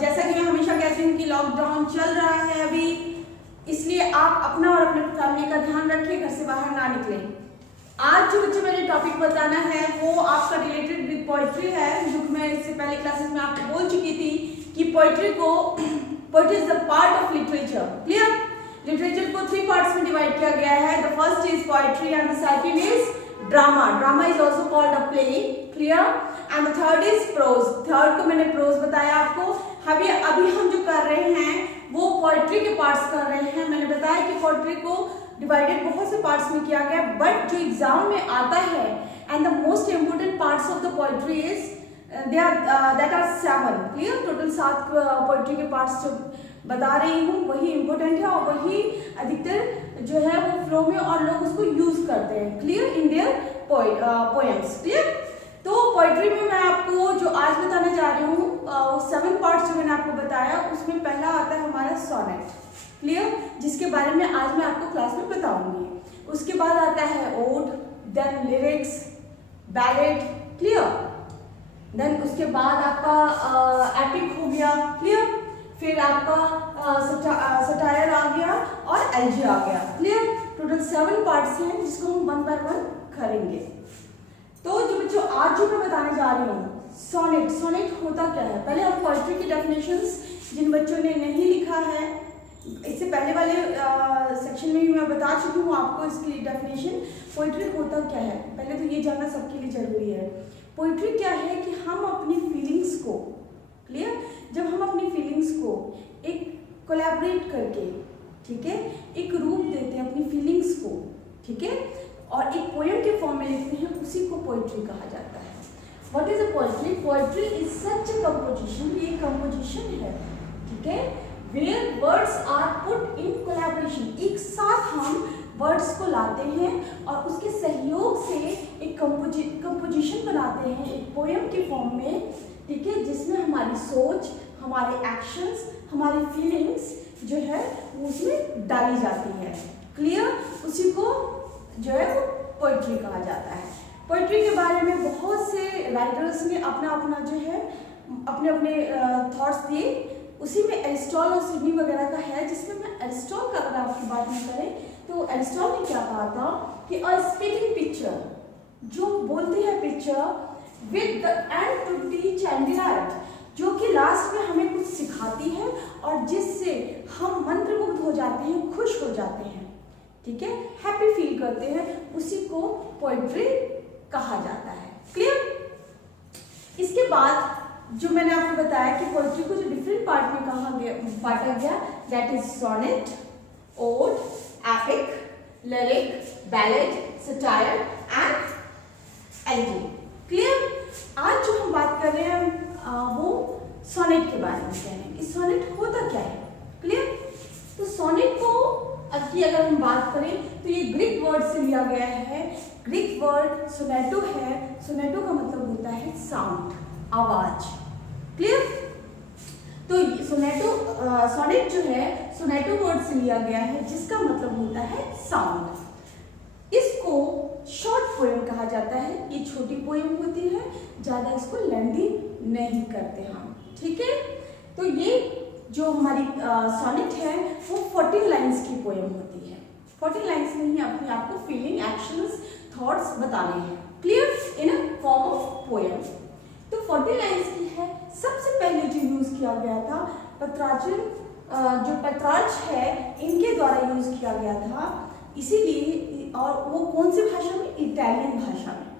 जैसा कि मैं हमेशा कहती हूँ कि लॉकडाउन चल रहा है अभी, इसलिए आप अपना और अपने फैमिली का ध्यान रखें, घर से बाहर ना निकलें। आज जो बच्चों मैंने टॉपिक बताना है वो आपका रिलेटेड विद पोइट्री है, जो कि मैं इससे पहले क्लासेस में आपको बोल चुकी थी कि poetry is the part of literature. Clear? Literature को 3 पार्ट्स में डिवाइड किया गया है। The first is poetry and the second is drama. Drama is also called a play. Clear? And the third is prose. थर्ड को मैंने pros बताया आपको। अभी हम जो कर रहे हैं वो पोइट्री के पार्ट्स कर रहे हैं। मैंने बताया कि पोइट्री को डिवाइडेड बहुत से पार्ट्स में किया गया, बट जो एग्जाम में आता है and the most important parts of the poetry is that are 7। Clear? Total 7 poetry के पार्ट्स जो बता रही हूँ वही इंपॉर्टेंट है और वही अधिकतर जो है वो फ्लो में और लोग उसको यूज करते हैं। Clear? In their poems. Clear? तो पोइट्री में मैं आपको जो आज बताने जा रही हूँ 7 पार्ट्स जो मैंने आपको बताया, उसमें पहला आता है हमारा सोनेट। क्लियर? जिसके बारे में आज मैं आपको क्लास में बताऊंगी। उसके बाद आता है ode, then lyrics, ballad. Clear? Then उसके बाद आपका एपिक हो गया। क्लियर? फिर आपका सटायर आ गया और एलजी आ गया। क्लियर? टोटल 7 पार्ट्स हैं जिसको हम 1 बाय 1 करेंगे। तो जो बच्चों आज जो मैं बताने जा रही हूँ सोनेट। सोनेट होता क्या है? पहले हम पोइट्री की डेफिनेशंस जिन बच्चों ने नहीं लिखा है, इससे पहले वाले सेक्शन में भी मैं बता चुकी हूँ आपको इसकी डेफिनेशन। पोइट्री होता क्या है पहले तो ये जानना सबके लिए जरूरी है। पोइट्री क्या है कि हम अपनी फीलिंग्स को, क्लियर, जब हम अपनी फीलिंग्स को एक कोलैबोरेट करके, ठीक है, एक रूप देते हैं अपनी फीलिंग्स को, ठीक है, और एक पोएम के फॉर्म में लिखते हैं, उसी को पोइट्री कहा जाता है। What is a poetry? Poetry is such a composition, ये कंपोजिशन है, ठीक है, where words are put in collaboration. एक साथ हम वर्ड्स को लाते हैं और उसके सहयोग से एक कंपोजिशन बनाते हैं एक पोएम के फॉर्म में, ठीक है, जिसमें हमारी सोच, हमारे एक्शंस, हमारी फीलिंग्स जो है वो उसमें डाली जाती है। क्लियर? उसी को जो है वो पोइट्री कहा जाता है। पोइट्री के बारे में बहुत से राइटर्स ने अपना अपना जो है अपने अपने थॉट्स दिए। उसी में एरिस्टॉटल और सिडनी वगैरह का है, जिसमें मैं एरिस्टॉटल का अगर आपकी बात नहीं करें तो एरिस्टॉटल ने क्या कहा था कि अ स्पीकिंग पिक्चर, जो बोलती है picture with the end to teach and delight, जो कि लास्ट में हमें कुछ सिखाती है और जिससे हम मंत्रमुग्ध हो जाते हैं, खुश हो जाते हैं, ठीक है, हैप्पी फील करते हैं, उसी को पोइट्री कहा जाता है। क्लियर? इसके बाद जो मैंने आपको बताया कि पोइट्री को जो डिफरेंट पार्ट में बांटा गया, that is sonnet, ode, epic, lyric, ballad, satire and elegy. Clear? आज जो हम बात कर रहे हैं वो सोनेट के बारे में कह रहे हैं कि सोनेट होता क्या है। क्लियर? तो सोनेट को की अगर हम बात करें तो ये ग्रीक वर्ड से लिया गया है। ग्रीक वर्ड सोनेटो है। सोनेटो का मतलब होता है साउंड, आवाज। क्लियर? तो सोनेट जो है सोनेटो वर्ड से लिया गया है, जिसका मतलब होता है साउंड। इसको शॉर्ट पोएम कहा जाता है। ये छोटी पोएम होती है, ज्यादा इसको लेंथी नहीं करते हम, ठीक है। तो ये जो हमारी सोनेट है वो 14 लाइन्स की पोएम होती है। 14 लाइन्स में ही अपने आपको फीलिंग, एक्शंस, थॉट्स बताने हैं। Clear? In a form of poem. तो 14 लाइन्स की है। सबसे पहले जो यूज किया गया था जो पेट्रार्च है इनके द्वारा यूज किया गया था, इसीलिए, और वो कौन सी भाषा में? इटालियन भाषा में,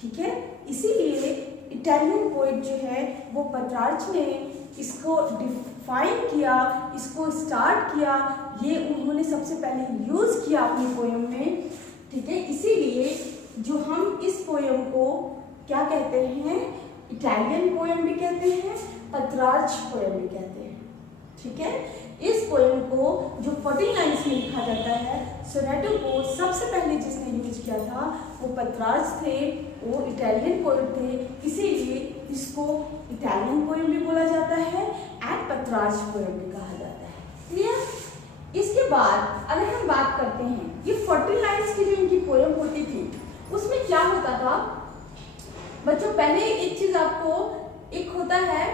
ठीक है। इसीलिए इटालियन पोइट जो है वो पेट्रार्च ने इसको डिफाइन किया, इसको स्टार्ट किया, ये उन्होंने सबसे पहले यूज किया अपनी पोएम में, ठीक है। इसीलिए जो हम इस पोएम को क्या कहते हैं? इटालियन पोएम भी कहते हैं, पेट्रार्च पोएम भी कहते हैं, ठीक है। इस पोएम को जो 14 लाइन्स में लिखा जाता है, सोनेटो को सबसे पहले जिसने यूज किया था वो पेट्रार्च थे, वो इटालियन पोएट थे, इसीलिए इसको इटालियन पोएम भी बोला जाता है एंड पेट्रार्च पोएम भी कहा जाता है। क्लियर? इसके बाद अगर हम बात करते हैं ये 14 लाइन्स की जो इनकी पोएम होती थी, उसमें क्या होता था बच्चों? पहले एक चीज आपको, एक होता है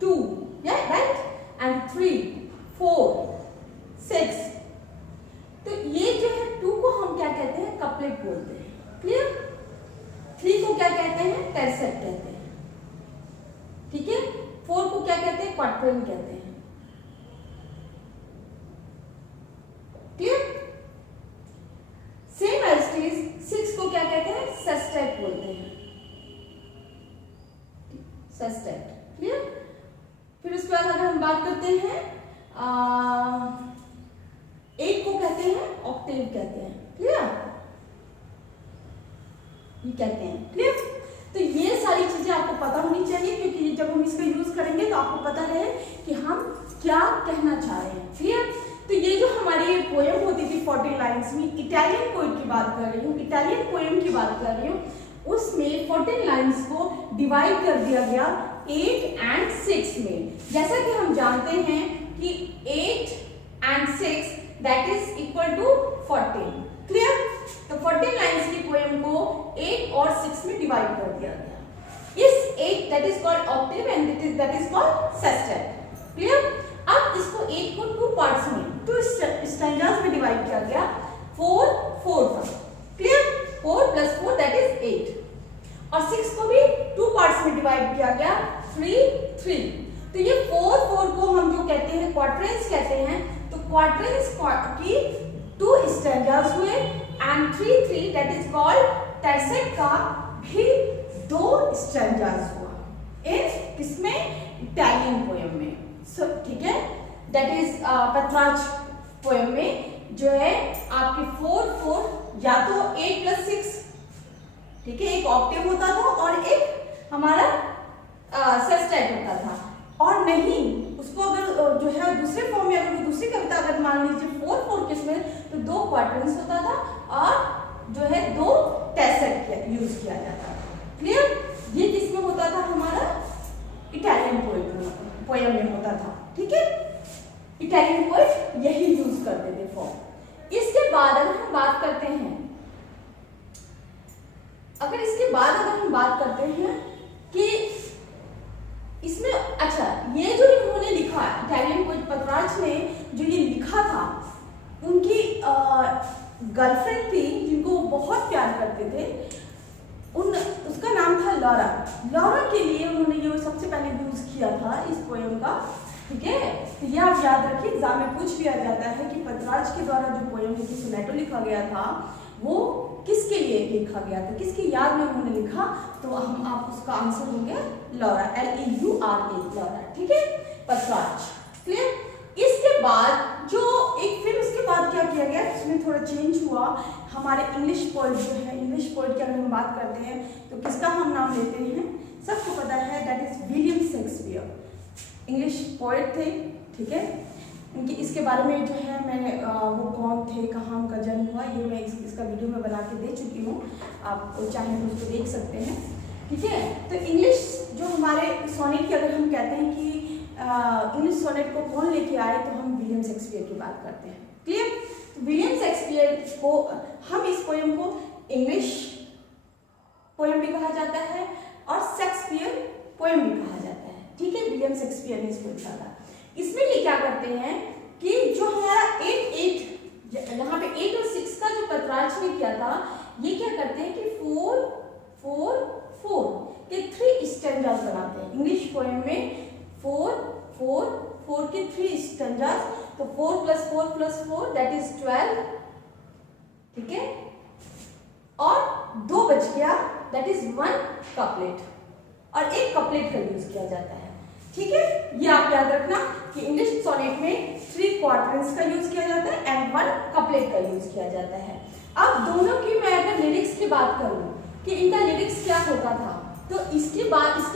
टू, क्वार्टेन कहते हैं। Clear? Same as it is 6 को क्या कहते हैं? सेस्टेट बोलते हैं, सेस्टेट। क्लियर? फिर उसके बाद अगर हम बात करते हैं 8 को कहते हैं ऑक्टेव कहते हैं। क्लियर? ये कहते हैं। क्लियर? तो ये सारी चीजें आपको पता होनी चाहिए, क्योंकि जब हम इसका यूज करेंगे तो आपको पता रहे कि हम क्या कहना चाह रहे हैं। क्लियर? तो ये जो हमारी पोएम होती थी 40 लाइन्स में, इटालियन पोएम की बात कर रही हूँ, इटालियन पोएम की बात कर रही हूँ, उसमें 14 लाइन्स को डिवाइड कर दिया गया 8 and 6 में। जैसा कि हम जानते हैं कि 8 and 6 that is equal to 14। Clear? तो 14 लाइन्स की पोएम को 8 और 6 में डिवाइड कर दिया गया। इस 8 that is called Octave and that is called sestet. Clear? अब इसको 8 को 2 पार्ट्स में, 2 स्टैंजास में डिवाइड किया गया। 4 4 था। क्लियर? 4 + 4 that is 8। और 6 को भी 2 पार्ट्स में डिवाइड किया गया। 3 3। तो ये 4 4 को हम जो कहते हैं क्वार्टरेंस कहते हैं। तो क्वार्टरेंस की 2 स्टैंजास हुए एंड 3 3 दैट इज कॉल्ड टर्सेट का भी 2 स्टैंजास हुआ। इन किसमें? इटालियन पोएम में। ठीक है, दैट इज पेट्रार्च पोएम में जो है आपकी 4 4 या तो 8 + 6, ठीक है, एक ऑक्टेव होता था और एक हमारा सेस्टेट होता था। और नहीं उसको अगर जो है दूसरे फॉर्म में अगर दूसरी कविता अगर मान लीजिए 4 4 किसमें, तो 2 क्वार्टर्स होता था और जो है 2 टेसेट यूज किया जाता था। क्लियर? ये किसमें होता था? हमारा इटालियन पोएम में होता था। ठीक है, इटालियन पोएट यही यूज करते थे फॉर्म। इसके बाद अगर हम बात करते हैं कि इसमें अच्छा ये जो इन्होंने लिखा इटालियन पोएट पेट्रार्च ने जो ये लिखा था, उनकी गर्लफ्रेंड थी जिनको वो बहुत प्यार करते थे, उसका नाम था लॉरा। लॉरा के लिए उन्होंने ये सबसे पहले यूज किया था इस पोएम का। ठीक है, तो ये आप याद रखिए, एग्जाम में पूछ लिया जाता है कि पेट्रार्च के द्वारा जो पोएम की सोनेटो लिखा गया था वो किसके लिए लिखा गया था, किसकी याद में उन्होंने लिखा, तो आप उसका आंसर होंगे लॉरा, LEURA, लॉरा। ठीक है, पेट्रार्च। क्लियर? इसके बाद जो एक फिर उसके बाद क्या किया गया, इसमें थोड़ा चेंज हुआ। हमारे इंग्लिश पोएट जो है, इंग्लिश पोएट की अगर हम बात करते हैं तो किसका हम नाम लेते हैं, सबको पता है, that is William Shakespeare. English poet थे। ठीक है, इनकी इसके बारे में जो है मैंने वो कौन थे, कहाँ उनका जन्म हुआ, ये मैं इसका वीडियो में बना के दे चुकी हूँ, आप चाहें तो उसको देख सकते हैं। ठीक है, तो इंग्लिश जो हमारे सोनेट की अगर हम कहते हैं कि इंग्लिश सोनेट को कौन लेके आए, तो हम विलियम शेक्सपियर की बात करते हैं। क्लियर? तो विलियम शेक्सपियर को हम इस पोएम को इंग्लिश पोएम भी कहा जाता है और शेक्सपियर पोएम भी कहा जाता है। ठीक है, विलियम शेक्सपियर ने इसको लिखा था। इसमें ये क्या करते हैं कि जो हमारा 8 यहाँ पे 8 और 6 का जो पेट्रार्च ने किया था, ये क्या करते हैं कि 4 4 4 के 3 स्टैंजास बनाते हैं। इंग्लिश पोएम में 4 4 4 के 3 स्टैंजास, तो 4 + 4 + 4 दैट इज 12। ठीक है, और 2 बच गया, दैट इज 1 कपलेट, और एक कपलेट का यूज किया जाता है। ठीक है, ये आप याद रखना कि इंग्लिश सोनेट में 3 क्वार्टर्स का यूज किया जाता है एंड 1 कपलेट का यूज किया जाता है। अब दोनों की मैं अगर लिरिक्स की बात करूं कि इनका लिरिक्स क्या होता था, तो इसके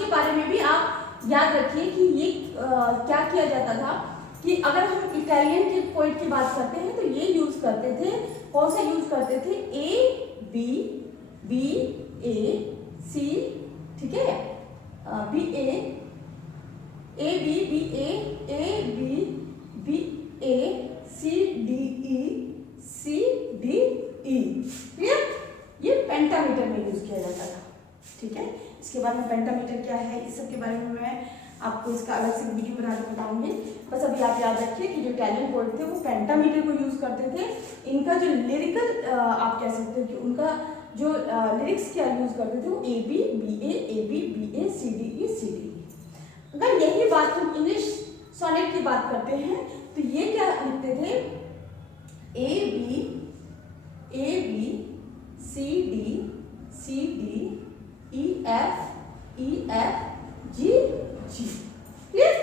बारे में भी आप याद रखिए कि ये क्या किया जाता था कि अगर हम इटालियन के पोएट की बात करते हैं तो ये यूज करते थे, कौन सा यूज करते थे, A-B-B-A-C। ठीक है, A-B-B-A-C-D-E-C-D-E। क्लियर? ये पेंटामीटर में यूज किया जाता था। ठीक है, इसके बाद में पेंटामीटर क्या है, इस सब के बारे में मैं आपको इसका अलग से वीडियो बना के बताऊंगी। बस अभी आप याद रखिए कि जो इटालियन पोएट थे वो पेंटामीटर को यूज करते थे। इनका जो लिरिकल आप कह सकते हो कि उनका जो लिरिक्स क्या यूज करते थे, वो A-B-B-A-A-B-B-A-C-D-E-C-D-E। अगर यही बात हम इंग्लिश बात करते हैं तो ये क्या लिखते थे, A B C D E F G G. Clear?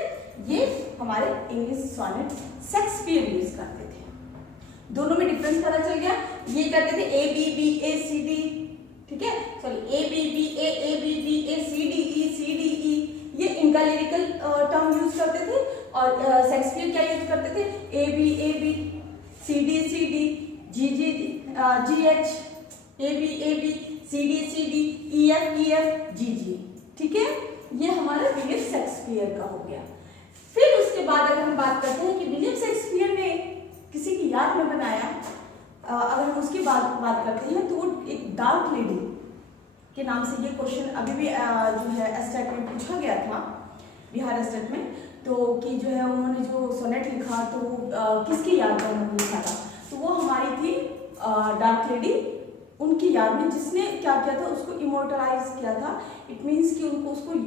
ये हमारे इंग्लिश सॉनेट शेक्सपियर यूज करते थे। दोनों में डिफरेंस पता चल गया। ये करते थे A B B A C D, ठीक है, sorry A B B A C D E, ये इनका लिरिकल टर्म यूज करते थे। और शेक्सपियर क्या यूज करते थे, A B C D G H, A B C D E F G. ठीक है, ये हमारा विलियम शेक्सपियर का हो गया। फिर उसके बाद अगर हम बात करते हैं कि विलियम शेक्सपियर ने किसी की याद में बनाया, अगर हम उसकी बात करते हैं तो वो एक डार्क लेडी के नाम से, ये क्वेश्चन अभी भी जो है एस्टेट में पूछा गया था, बिहार एस्टेट में, तो कि जो है उन्होंने जो सोनेट लिखा तो किसकी याद में उन्होंने लिखा था, तो वो हमारी थी डार्क लेडी, उनकी याद में, जिसने क्या किया था, उसको इमोर्टलाइज किया था। इट मीन्स कि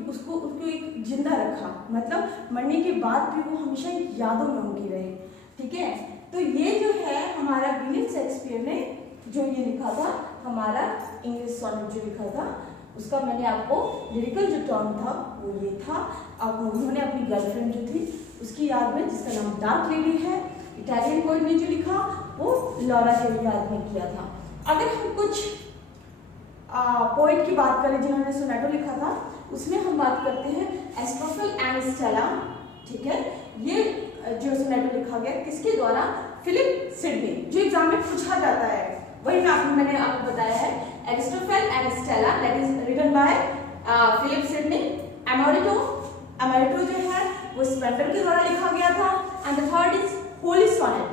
उसको एक जिंदा रखा, मतलब मरने के बाद भी वो हमेशा यादों में उनकी रहे। ठीक है, तो ये जो है हमारा विलियम शेक्सपियर ने जो ये लिखा था, हमारा इंग्लिश सॉनेट जो लिखा था, उसका मैंने आपको लिरिकल जो टर्म था वो ये था। अब उन्होंने अपनी गर्लफ्रेंड जो थी उसकी याद में, जिसका नाम डार्क लेडी है, इटालियन पोएट ने जो लिखा वो लॉरा के याद में किया था। अगर हम कुछ पोएट की बात करें जिन्होंने सोनेटो लिखा था, उसमें हम बात करते हैं एरिस्टोटल एंड स्टेला। ठीक है, ये जो सोनेटो लिखा गया किसके द्वारा, फिलिप सिडनी, जो एग्जाम में पूछा जाता है वही मैंने आपको बताया है, एरिस्टोटल and Stella, that is written by Philip Sidney. Amoretti जो है वो स्पेंडर के द्वारा लिखा गया था। And the third is holy sonnet,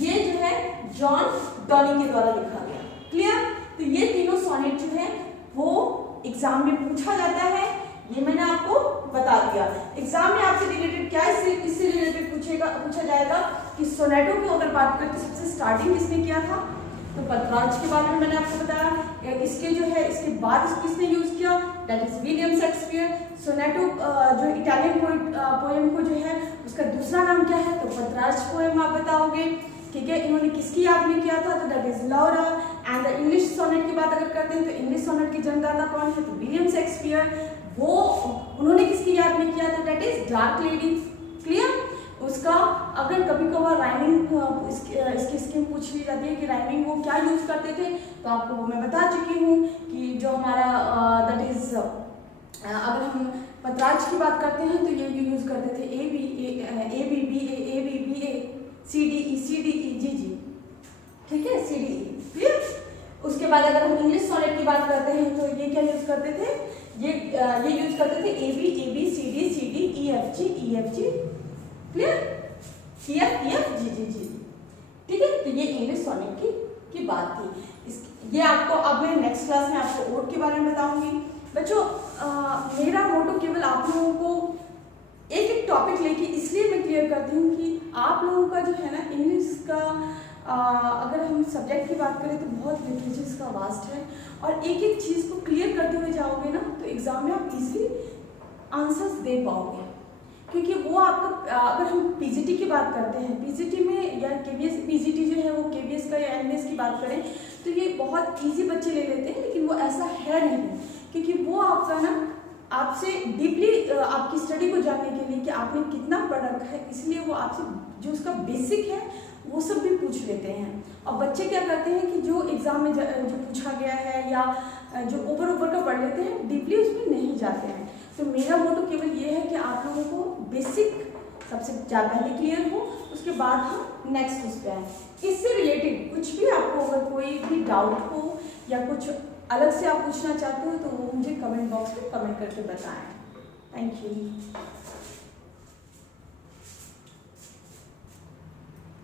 ये जो है जॉन डॉनी के द्वारा लिखा गया। क्लियर? तो ये तीनों सोनेट जो है वो एग्जाम में पूछा जाता है, ये मैंने आपको बता दिया। एग्जाम में आपसे रिलेटेड क्या इससे रिलेटेड पूछा जाएगा कि सोनेटो की अगर बात करें तो सबसे स्टार्टिंग किसने किया था, तो पथराज के बारे में मैंने आपको बताया। इसके जो है इसके बाद किसने यूज किया, that is William Shakespeare. Sonetto जो इटालियन पोएम को जो है उसका दूसरा नाम क्या है, तो पथराज पोएम आप बताओगे। ठीक है, इन्होंने किसकी याद में किया था, तो that is Laura. And the English sonnet की बात अगर करते हैं तो इंग्लिश सोनेट के जन्मदाता कौन है, तो विलियम शेक्सपियर। वो उन्होंने किसकी याद में किया था, that is dark lady. Clear? उसका अगर कभी कभार राइमिंग इसकी स्कीम पूछ ली जाती है कि राइमिंग वो क्या यूज करते थे, तो आपको वो मैं बता चुकी हूँ कि जो हमारा दैट इज अगर हम पथराज की बात करते हैं तो ये यूज करते थे A B B A C D E G. ठीक है, सी डी ई। क्लियर? उसके बाद अगर हम इंग्लिश सोनेट की बात करते हैं तो ये क्या यूज करते थे, ये यूज करते थे A B C D E F G. Clear? E F G. ठीक है, तो ये इंग्लिश सोनेट की बात थी। ये आपको अब मैं नेक्स्ट क्लास में आपको ओड के बारे में बताऊंगी। बच्चों, मेरा मोटो केवल आप लोगों को एक टॉपिक लेके इसलिए मैं क्लियर करती हूँ कि आप लोगों का जो है ना इंग्लिश का अगर हम सब्जेक्ट की बात करें तो बहुत लिटरेचर का वास्ट है, और एक एक चीज़ को क्लियर करते हुए जाओगे ना तो एग्जाम में आप इजीली आंसर्स दे पाओगे। क्योंकि वो आपका अगर हम पीजीटी की बात करते हैं, पीजीटी में या केवीएस, पीजीटी जो है वो केवीएस का या एमबीएस की बात करें तो ये बहुत इजी बच्चे ले लेते हैं, लेकिन वो ऐसा है नहीं। क्योंकि वो आपका ना आपसे डीपली आपकी स्टडी को जानने के लिए कि आपने कितना पढ़ रखा है, इसलिए वो आपसे जो उसका बेसिक है वो सब भी पूछ लेते हैं। और बच्चे क्या करते हैं कि जो एग्जाम में जो पूछा गया है या जो ऊपर का पढ़ लेते हैं, डीपली उसमें नहीं जाते हैं। तो मेरा मोटो केवल ये है कि आप लोगों को बेसिक सबसे पहले क्लियर हो, उसके बाद हम नेक्स्ट उस पर आए। इससे रिलेटेड कुछ भी आपको अगर कोई भी डाउट हो या कुछ अलग से आप पूछना चाहते हो तो वो मुझे कमेंट बॉक्स में कमेंट करके बताएं। Thank you.